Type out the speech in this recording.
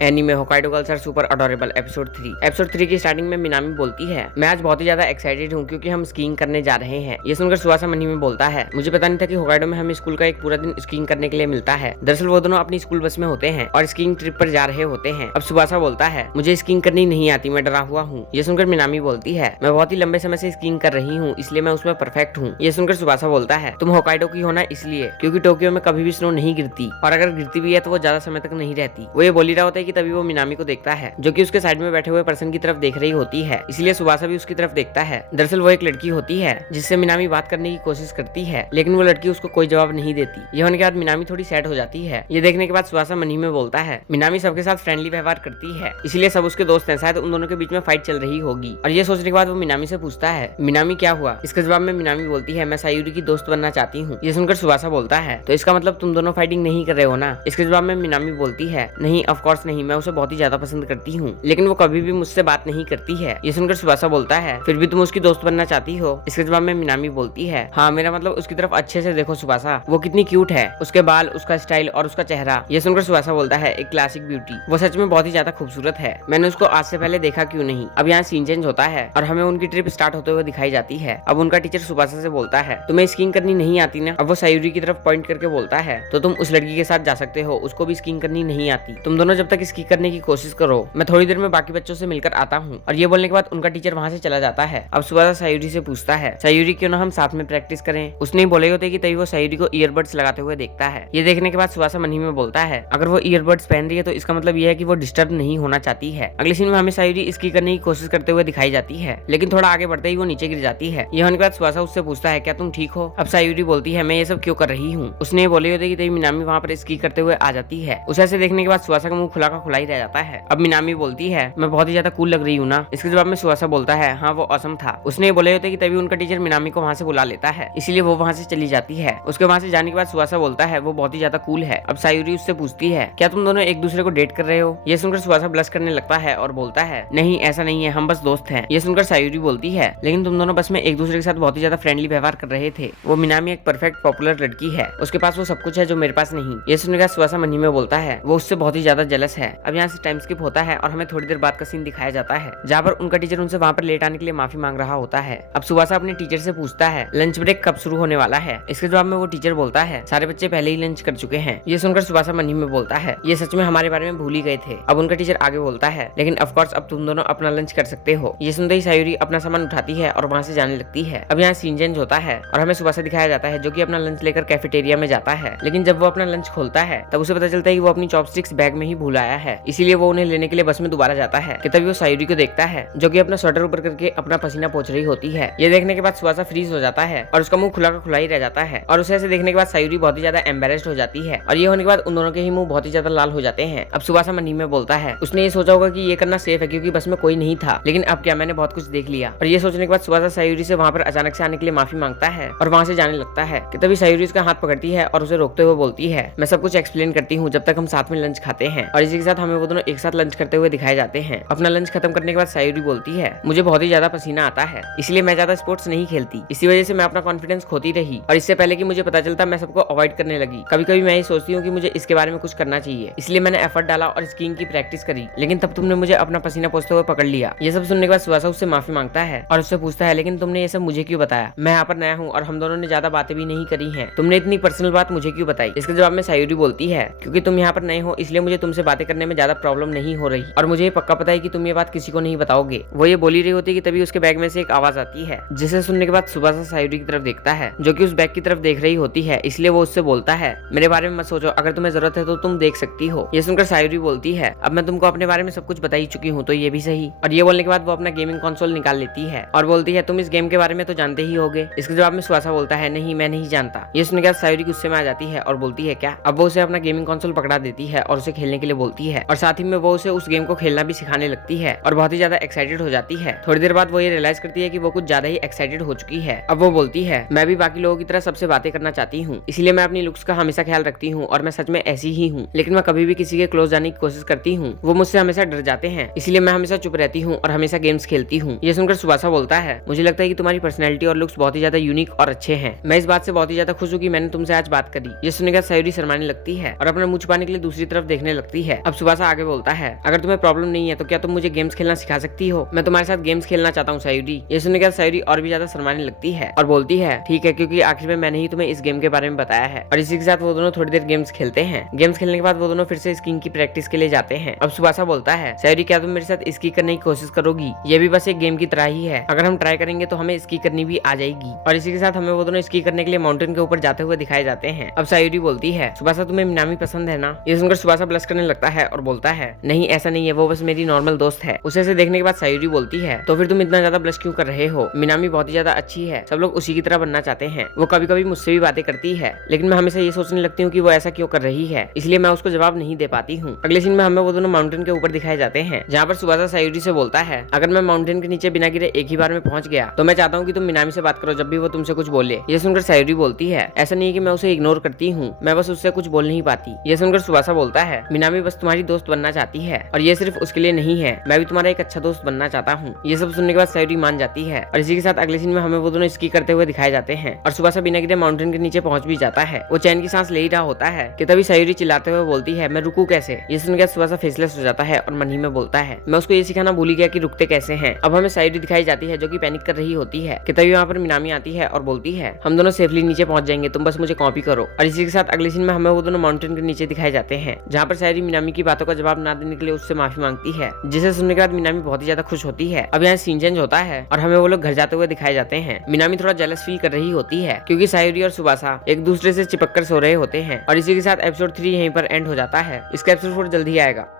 Anime Hokkaido girls are super adorable episode 3 की starting में Minami बोलती है, मैं आज बहुत ही ज्यादा एक्साइटेड हूँ क्योंकि हम स्कीइंग करने जा रहे हैं। ये सुनकर सुवासा मनी में बोलता है, मुझे पता नहीं था कि होकाइडो में हमें स्कूल का एक पूरा दिन स्कीइंग करने के लिए मिलता है। दरअसल वो दोनों अपनी स्कूल बस में होते हैं और स्कीइंग ट्रिप पर जा रहे होते हैं। अब सुवासा बोलता है, मुझे स्कीइंग करनी नहीं आती, मैं डरा हुआ हूँ। ये सुनकर मिनामी बोलती है, मैं बहुत ही लंबे समय से स्कीइंग कर रही हूँ, इसलिए मैं उसमें परफेक्ट हूँ। ये सुनकर सुवासा बोलता है, तुम होकाइडो की होना इसलिए क्योंकि टोक्यो में कभी भी स्नो नहीं गिरती और अगर गिरती भी है तो वो ज्यादा समय तक नहीं रहती। वो ये बोल रहा होता है कि तभी वो मिनामी को देखता है जो कि उसके साइड में बैठे हुए पर्सन की तरफ देख रही होती है, इसलिए सुवासा भी उसकी तरफ देखता है। दरअसल वो एक लड़की होती है जिससे मिनामी बात करने की कोशिश करती है, लेकिन वो लड़की उसको कोई जवाब नहीं देती। यह होने के बाद मिनामी थोड़ी सैड हो जाती है। ये देखने के बाद सुवासा मनी में बोलता है, मिनामी सबके साथ फ्रेंडली व्यवहार करती है, इसलिए सब उसके दोस्त हैं, शायद उन दोनों के बीच में फाइट चल रही होगी। और ये सोचने के बाद वो मिनामी से पूछता है, मिनामी क्या हुआ? इसके जवाब में मिनामी बोलती है, मैं सायूरी की दोस्त बनना चाहती हूँ। ये सुनकर सुवासा बोलता है, तो इसका मतलब तुम दोनों फाइटिंग नहीं कर रहे हो ना? इसके जवाब में मिनामी बोलती है, नहीं ऑफ कोर्स नहीं, मैं उसे बहुत ही ज्यादा पसंद करती हूँ, लेकिन वो कभी भी मुझसे बात नहीं करती है। ये सुनकर सुवासा बोलता है, फिर भी तुम उसकी दोस्त बनना चाहती हो? इसके जवाब में मिनामी बोलती है, हाँ मेरा मतलब उसकी तरफ अच्छे से देखो सुवासा, वो कितनी क्यूट है, उसके बाल, उसका स्टाइल और उसका चेहरा। ये सुनकर सुवासा बोलता है, एक क्लासिक ब्यूटी, वो सच में बहुत ही ज्यादा खूबसूरत है, मैंने उसको आज से पहले देखा क्यों नहीं। अब यहाँ सीन चेंज होता है और हमें उनकी ट्रिप स्टार्ट होते हुए दिखाई जाती है। अब उनका टीचर सुवासा से बोलता है, तुम्हें स्कीइंग करनी नहीं आती ना? अब वो सायूरी की तरफ पॉइंट करके बोलता है, तो तुम उस लड़की के साथ जा सकते हो, उसको भी स्कीइंग करनी नहीं आती। तुम दोनों जब तक स्की करने की कोशिश करो, मैं थोड़ी देर में बाकी बच्चों से मिलकर आता हूँ। और ये बोलने के बाद उनका टीचर वहाँ से चला जाता है। अब सुवासा सायूरी से पूछता है, सायूरी क्यों ना हम साथ में प्रैक्टिस करें? उसने बोले होते कि तभी वो सायूरी को ईयरबड्स लगाते हुए देखता है। ये देखने के बाद सुवासा मनी में बोलता है, अगर वो ईयरबड्स पहन रही है तो इसका मतलब ये है कि वो डिस्टर्ब नहीं होना चाहती है। अगले सीन में हमें सायूरी इसकी करने की कोशिश करते हुए दिखाई जाती है, लेकिन थोड़ा आगे बढ़ते ही वो नीचे गिर जाती है। ये होने के बाद सुवासा उससे पूछता है, क्या तुम ठीक हो? अब सायूरी बोलती है, मैं ये सब क्यों कर रही हूँ? उसने बोले होते कि तभी मिनामी वहाँ पर स्की करते हुए आ जाती है। उसे ऐसे देखने के बाद सुवासा का मुंह खुला का खुला ही रह जाता है। अब मिनामी बोलती है, मैं बहुत ही ज्यादा कूल लग रही हूँ ना? इसके जवाब में सुवासा बोलता है, हाँ वो ऑसम था। उसने बोले होते कि तभी उनका टीचर मिनामी को वहाँ से बुला लेता है, इसीलिए वो वहाँ से चली जाती है। उसके वहाँ से जाने के बाद सुवासा बोलता है, वो बहुत ही ज्यादा कूल है। अब सायूरी उससे पूछती है, क्या तुम दोनों एक दूसरे को डेट कर रहे हो? ये सुनकर सुवासा ब्लश करने लगता है और बोलता है, नहीं ऐसा नहीं है, हम बस दोस्त हैं। ये सुनकर सायूरी बोलती है, लेकिन तुम दोनों बस में एक दूसरे के साथ बहुत ही ज्यादा फ्रेंडली व्यवहार कर रहे थे। वो मिनामी एक परफेक्ट पॉपुलर लड़की है, उसके पास वो सब कुछ है जो मेरे पास नहीं। ये सुनकर सुवासा मनी में बोलता है, वो उससे बहुत ही ज्यादा जेलस है। अब यहाँ से टाइम स्किप होता है और हमें थोड़ी देर बाद का सीन दिखाया जाता है, जहाँ पर उनका टीचर उनसे वहाँ पर लेट आने के लिए माफी मांग रहा होता है। अब सुवासा अपने टीचर से पूछता है, लंच ब्रेक कब शुरू होने वाला है? इसके जवाब में वो टीचर बोलता है, सारे बच्चे पहले ही लंच कर चुके हैं। ये सुनकर सुवासा मनी में बोलता है, ये सच में हमारे बारे में भूल ही गए थे। अब उनका टीचर आगे बोलता है, लेकिन ऑफ कोर्स अब तुम दोनों अपना लंच कर सकते हो। ये सुनते ही सायूरी अपना सामान उठाती है और वहाँ से जाने लगती है। अब यहाँ सीन चेंज होता है और हमें सुवासा दिखाया जाता है जो कि अपना लंच लेकर कैफेटेरिया में जाता है, लेकिन जब वो अपना लंच खोलता है तब उसे पता चलता है कि वो अपनी चॉपस्टिक्स बैग में ही भूल आया है, इसीलिए वो उन्हें लेने के लिए बस में दोबारा जाता है कि तभी वो सायूरी को देखता है जो कि अपना स्वेटर ऊपर करके अपना पसीना पोंछ रही होती है। ये देखने के बाद सुवासा फ्रीज हो जाता है और उसका मुंह खुला का खुला ही रह जाता है और उसे ऐसे देखने के बाद सायूरी बहुत ही ज्यादा एम्बेरेस्ड हो जाती है और ये होने के बाद उन दोनों के ही मुंह बहुत ही ज्यादा लाल हो जाते हैं। अब सुवासा मनी में बोलता है, उसने ये सोचा होगा कि ये करना सेफ है क्योंकि बस में कोई नहीं था, लेकिन अब क्या, मैंने बहुत कुछ देख लिया। और ये सोचने के बाद सुवासा सायूरी से वहाँ पर अचानक से आने के लिए माफी मांगता है और वहाँ से जाने लगता है कि तभी सायूरी उसका हाथ पकड़ती है और उसे रोकते हुए बोलती है, मैं सब कुछ एक्सप्लेन करती हूँ जब तक हम साथ में लंच खाते हैं। और इसी के साथ हमें वो दोनों एक साथ लंच करते हुए दिखाए जाते हैं। अपना लंच खत्म करने के बाद सायूरी बोलती है, मुझे बहुत ही ज्यादा पसीना आता है, इसलिए मैं ज्यादा स्पोर्ट्स नहीं खेलती, इसी वजह से मैं अपना कॉन्फिडेंस खोती रही और इससे पहले कि मुझे पता चलता मैं सबको अवॉइड करने लगी। कभी कभी मैं ये सोचती हूँ कि मुझे इसके बारे में कुछ करना चाहिए, इसलिए मैंने एफर्ट डाला और स्कीइंग की प्रैक्टिस करी, लेकिन तब तुमने मुझे अपना पसीना पोंछते हुए पकड़ लिया। ये सब सुनने के बाद सुवासा उससे माफी मांगता है और उससे पूछता है, लेकिन तुमने ये सब मुझे क्यों बताया? मैं यहाँ पर नया हूँ और हम दोनों ने ज्यादा बातें भी नहीं करी है, तुमने इतनी पर्सनल बात मुझे क्यों बताई? इसके जवाब में सायूरी बोलती है, क्योंकि तुम यहाँ पर नए हो इसलिए मुझे तुमसे बातें करने में ज्यादा प्रॉब्लम नहीं हो रही और मुझे पक्का पता है कि तुम ये बात किसी को नहीं बताओगे। वो ये बोली रही होती है कि तभी उसके बैग में से एक आवाज आती है, जिसे सुनने के बाद सुवासा सायूरी की तरफ देखता है जो कि उस बैग की तरफ देख रही होती है, इसलिए वो उससे बोलता है, मेरे बारे में मत सोचो, अगर तुम्हें जरूरत है तो तुम देख सकती हो। ये सुनकर सायूरी बोलती है, अब मैं तुमको अपने बारे में सब कुछ बता ही चुकी हूँ तो ये भी सही। और ये बोलने के बाद वो अपना गेमिंग कंसोल निकाल लेती है और बोलती है, तुम इस गेम के बारे में तो जानते ही होगे। इसके जवाब में सुवासा बोलता है, नहीं मैं नहीं जानता। ये सुनने के बाद सायूरी गुस्से में आ जाती है और बोलती है, क्या? अब वो उसे अपना गेमिंग कंसोल पकड़ा देती है और उसे खेलने के लिए बोलती है और साथ ही में वो उसे उस गेम को खेलना भी सिखाने लगती है और बहुत ही ज्यादा एक्साइटेड हो जाती है। थोड़ी देर बाद वो ये रियलाइज करती है कि वो कुछ ज्यादा ही एक्साइटेड हो चुकी है। अब वो बोलती है, मैं भी बाकी लोगों की तरह सबसे बातें करना चाहती हूँ, इसलिए मैं अपनी लुक्स का हमेशा ख्याल रखती हूँ और मैं सच में ऐसी ही हूँ, लेकिन मैं कभी भी किसी के क्लोज जाने की कोशिश करती हूँ वो मुझसे हमेशा डर जाते हैं, इसलिए मैं हमेशा चुप रहती हूँ और हमेशा गेम्स खेलती हूँ। ये सुनकर सुवासा बोलता है, मुझे लगता है कि तुम्हारी पर्सनैलिटी और लुक्स बहुत ही ज्यादा यूनिक और अच्छे हैं। मैं इस बात से बहुत ही ज्यादा खुश हूँ कि मैंने तुमसे आज बात करी। ये सुनकर सायूरी शर्माने लगती है और अपना मुंह छुपाने के लिए दूसरी तरफ देखने लगती है। अब सुबासा आगे बोलता है, अगर तुम्हें प्रॉब्लम नहीं है तो क्या तुम मुझे गेम्स खेलना सिखा सकती हो? मैं तुम्हारे साथ गेम्स खेलना चाहता हूँ सायुरी। ये सुनने के बाद सायुरी और भी ज्यादा शर्माने लगती है और बोलती है, ठीक है, क्योंकि आखिर में मैंने ही तुम्हें इस गेम के बारे में बताया है। और इसी के साथ वो दोनों थोड़ी देर गेम्स खेलते हैं। गेम्स खेलने के बाद वो दोनों फिर से स्कीइंग की प्रैक्टिस के लिए जाते हैं। अब सुबासा बोलता है, सायुरी क्या तुम मेरे साथ स्की करने की कोशिश करोगी? ये भी बस एक गेम की तरह ही है, अगर हम ट्राई करेंगे तो हमें स्की करनी भी आ जाएगी। और इसी के साथ हमें वो दोनों स्की करने के लिए माउंटेन के ऊपर जाते हुए दिखाए जाते हैं। अब सायुरी बोलती है, सुबासा तुम्हें मिनामी पसंद है ना? ये सुनकर सुबासा ब्लश करने लगता है और बोलता है, नहीं ऐसा नहीं है, वो बस मेरी नॉर्मल दोस्त है। उसे से देखने के बाद सायुरी बोलती है, तो फिर तुम इतना ज्यादा ब्लश क्यों कर रहे हो? मिनामी बहुत ही ज्यादा अच्छी है, सब लोग उसी की तरह बनना चाहते हैं। वो कभी कभी मुझसे भी बातें करती है, लेकिन मैं हमेशा ये सोचने लगती हूँ कि वो ऐसा क्यों कर रही है, इसलिए मैं उसको जवाब नहीं दे पाती हूँ। अगले सीन में हमें वो दोनों माउंटेन के ऊपर दिखाए जाते हैं, जहाँ पर सुबासा सायुरी से बोलता है, अगर मैं माउंटेन के नीचे बिना गिरे एक ही बार में पहुंच गया तो मैं चाहता हूँ कि तुम मिनामी से बात करो जब भी वो तुमसे कुछ बोले। ये सुनकर सायुरी बोलती है, ऐसा नहीं है कि मैं उसे इग्नोर करती हूँ, मैं बस उससे कुछ बोल नहीं पाती। ये सुनकर सुबासा बोलता है, मिनामी बस तुम्हारी दोस्त बनना चाहती है और ये सिर्फ उसके लिए नहीं है, मैं भी तुम्हारा एक अच्छा दोस्त बनना चाहता हूँ। ये सब सुनने के बाद सायुरी मान जाती है और इसी के साथ अगले सीन में हमें वो दोनों स्की करते हुए दिखाए जाते हैं और सुबासा बिना गिरे माउंटेन के नीचे पहुंच भी जाता है। वो चैन की सांस ले ही रहा होता है कि तभी सायुरी चिल्लाते हुए बोलती है, मैं रुकूं कैसे? ये सुनकर सुबासा फेसलेस हो जाता है और मन ही में बोलता है, मैं उसको ये सिखाना भूल ही गया कि रुकते कैसे हैं। अब हमें सायुरी दिखाई जाती है जो कि पैनिक कर रही होती है कि तभी वहाँ पर मिनामी आती है और बोलती है, हम दोनों सेफली नीचे पहुंच जाएंगे, तुम बस मुझे कॉपी करो। और इसी के साथ अगले सीन में हमें वो दोनों माउंटेन के नीचे दिखाए जाते हैं, जहाँ पर सायुरी मिनामी की बातों का जवाब ना देने के लिए उससे माफी मांगती है, जिसे सुनने के बाद मिनामी बहुत ही ज्यादा खुश होती है। अब यहाँ सीन चेंज होता है और हमें वो लोग घर जाते हुए दिखाए जाते हैं। मिनामी थोड़ा जेलस फील कर रही होती है क्योंकि सायुरी और सुबासा एक दूसरे से चिपक कर सो रहे होते हैं। और इसी के साथ एपिसोड 3 यहीं पर एंड हो जाता है। इसका एपिसोड 4 जल्दी आएगा।